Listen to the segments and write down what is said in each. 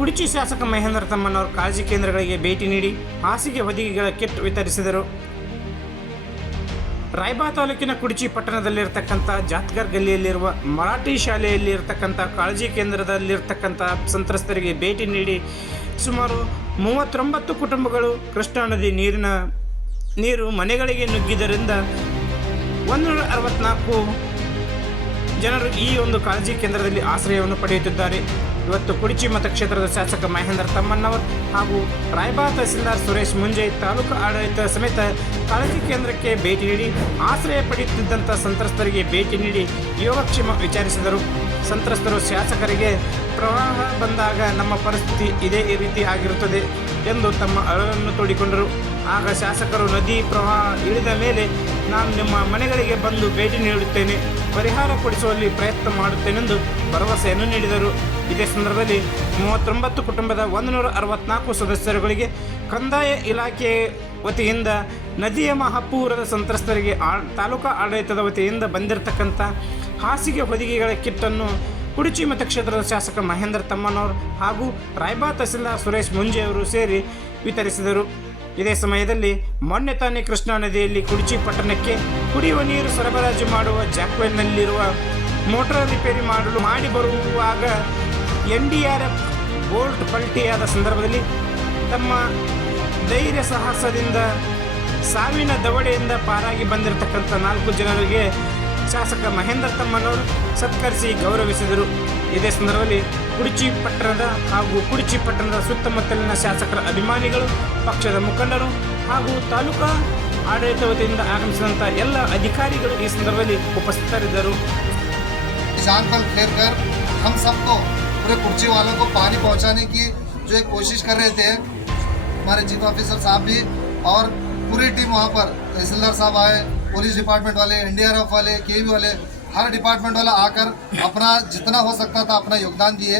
ಕುಡಿಚಿ ಶಾಸಕ ಮಹೇಂದ್ರ ತಮ್ಮನವರು ಕಾಳಜಿ ಕೇಂದ್ರಗಳಿಗೆ ಭೇಟಿ ನೀಡಿ ಹಾಸಿಗೆ ಹೊದಿಗೆಗಳ ಕಿಟ್ ವಿತರಿಸಿದರು. ರಾಯಬಾ ತಾಲೂಕಿನ ಕುಡಿಚಿ ಪಟ್ಟಣದಲ್ಲಿರ್ತಕ್ಕಂಥ ಜಾತ್ಗರ್ ಗಲ್ಲಿಯಲ್ಲಿರುವ ಮರಾಠಿ ಶಾಲೆಯಲ್ಲಿ ಇರತಕ್ಕಂಥ ಕಾಳಜಿ ಕೇಂದ್ರದಲ್ಲಿರ್ತಕ್ಕಂಥ ಸಂತ್ರಸ್ತರಿಗೆ ಭೇಟಿ ನೀಡಿ ಸುಮಾರು ಮೂವತ್ತೊಂಬತ್ತು ಕುಟುಂಬಗಳು ಕೃಷ್ಣಾ ನದಿ ನೀರಿನ ನೀರು ಮನೆಗಳಿಗೆ ನುಗ್ಗಿದ್ದರಿಂದ ಒಂದುನೂರ ಅರವತ್ನಾಲ್ಕು ಜನರು ಈ ಒಂದು ಕಾಳಜಿ ಕೇಂದ್ರದಲ್ಲಿ ಆಶ್ರಯವನ್ನು ಪಡೆಯುತ್ತಿದ್ದಾರೆ. ಇವತ್ತು ಕುಡಿಚಿ ಮತಕ್ಷೇತ್ರದ ಶಾಸಕ ಮಹೇಂದ್ರ ತಮ್ಮಣ್ಣವರ್ ಹಾಗೂ ರಾಯಬಾ ತಹಸೀಲ್ದಾರ್ ಸುರೇಶ್ ಮುಂಜೆ ತಾಲೂಕು ಆಡಳಿತ ಸಮೇತ ಕಾಳಜಿ ಕೇಂದ್ರಕ್ಕೆ ಭೇಟಿ ನೀಡಿ ಆಶ್ರಯ ಪಡೆಯುತ್ತಿದ್ದಂಥ ಸಂತ್ರಸ್ತರಿಗೆ ಭೇಟಿ ನೀಡಿ ಯೋಗಕ್ಷೇಮ ವಿಚಾರಿಸಿದರು. ಸಂತ್ರಸ್ತರು ಶಾಸಕರಿಗೆ ಪ್ರವಾಹ ಬಂದಾಗ ನಮ್ಮ ಪರಿಸ್ಥಿತಿ ಇದೇ ರೀತಿ ಆಗಿರುತ್ತದೆ ಎಂದು ತಮ್ಮ ಅಳವನ್ನು ತೋಡಿಕೊಂಡರು. ಆಗ ಶಾಸಕರು ನದಿ ಪ್ರವಾಹ ಇಳಿದ ಮೇಲೆ ನಾನು ನಿಮ್ಮ ಮನೆಗಳಿಗೆ ಬಂದು ಭೇಟಿ ನೀಡುತ್ತೇನೆ. ಪರಿಹಾರ ಕೊಡಿಸುವಲ್ಲಿ ಪ್ರಯತ್ನ ಮಾಡುತ್ತೇನೆಂದು ಭರವಸೆಯನ್ನು ನೀಡಿದರು. ಇದೇ ಸಂದರ್ಭದಲ್ಲಿ ಮೂವತ್ತೊಂಬತ್ತು ಕುಟುಂಬದ ಒಂದುನೂರ ಅರವತ್ನಾಲ್ಕು ಸದಸ್ಯರುಗಳಿಗೆ ಕಂದಾಯ ಇಲಾಖೆ ವತಿಯಿಂದ ನದಿಯ ಮಹಾಪೂರದ ಸಂತ್ರಸ್ತರಿಗೆ ಆ ತಾಲೂಕಾ ಆಡಳಿತದ ವತಿಯಿಂದ ಬಂದಿರತಕ್ಕಂಥ ಹಾಸಿಗೆ ಹೊದಿಗೆಗಳ ಕಿಟ್ಟನ್ನು ಕುಡಿಚಿ ಮತಕ್ಷೇತ್ರದ ಶಾಸಕ ಮಹೇಂದ್ರ ತಮ್ಮನವರು ಹಾಗೂ ರಾಯಬಾ ತಹಸೀಲ್ದಾರ್ ಸುರೇಶ್ ಮುಂಜೆಯವರು ಸೇರಿ ವಿತರಿಸಿದರು. ಇದೇ ಸಮಯದಲ್ಲಿ ಮೊನ್ನೆ ತಾನೇ ಕೃಷ್ಣಾ ನದಿಯಲ್ಲಿ ಕುಡಿಚಿ ಪಟ್ಟಣಕ್ಕೆ ಕುಡಿಯುವ ನೀರು ಸರಬರಾಜು ಮಾಡುವ ಜಾಕ್ವೆಲ್ನಲ್ಲಿರುವ ಮೋಟಾರ್ ರಿಪೇರಿ ಮಾಡಲು ಮಾಡಿ ಬರುವಾಗ N D R F boat ಪಲ್ಟಿಯಾದ ಸಂದರ್ಭದಲ್ಲಿ ತಮ್ಮ ಧೈರ್ಯ ಸಾಹಸದಿಂದ ಸಾವಿನ ದವಡೆಯಿಂದ ಪಾರಾಗಿ ಬಂದಿರತಕ್ಕಂಥ ನಾಲ್ಕು ಜನರಿಗೆ ಶಾಸಕ ಮಹೇಂದ್ರ ತಮ್ಮನವರು ಸತ್ಕರಿಸಿ ಗೌರವಿಸಿದರು. ಇದೇ ಸಂದರ್ಭದಲ್ಲಿ ಕುಡಿಚಿ ಪಟ್ಟಣದ ಹಾಗೂ ಕುಡಿಚಿ ಪಟ್ಟಣದ ಸುತ್ತಮುತ್ತಲಿನ ಶಾಸಕರ ಅಭಿಮಾನಿಗಳು, ಪಕ್ಷದ ಮುಖಂಡರು ಹಾಗೂ ತಾಲೂಕಾ ಆಡಳಿತ ವತಿಯಿಂದ ಆಗಮಿಸಿದಂಥ ಎಲ್ಲ ಅಧಿಕಾರಿಗಳು ಈ ಸಂದರ್ಭದಲ್ಲಿ ಉಪಸ್ಥಿತರಿದ್ದರು जान पर फेर कर हम सबको पूरे कुर्ची वालों को पानी पहुंचाने की जो एक कोशिश कर रहे थे हमारे चीफ ऑफिसर साहब भी और पूरी टीम वहाँ पर तहसीलदार साहब आए पुलिस डिपार्टमेंट वाले एनडीआरएफ वाले के वाले हर डिपार्टमेंट वाला आकर अपना जितना हो सकता था अपना योगदान दिए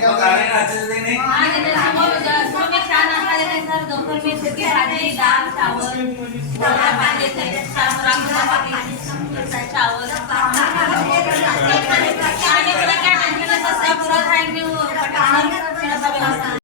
क्या बता ना अच्छे से देने हाँ, हाँ जैसे सुबह सुबह में चाय नाश्ता लेते हैं, सर, दोपहर में सब्ज़ी खाते हैं दाल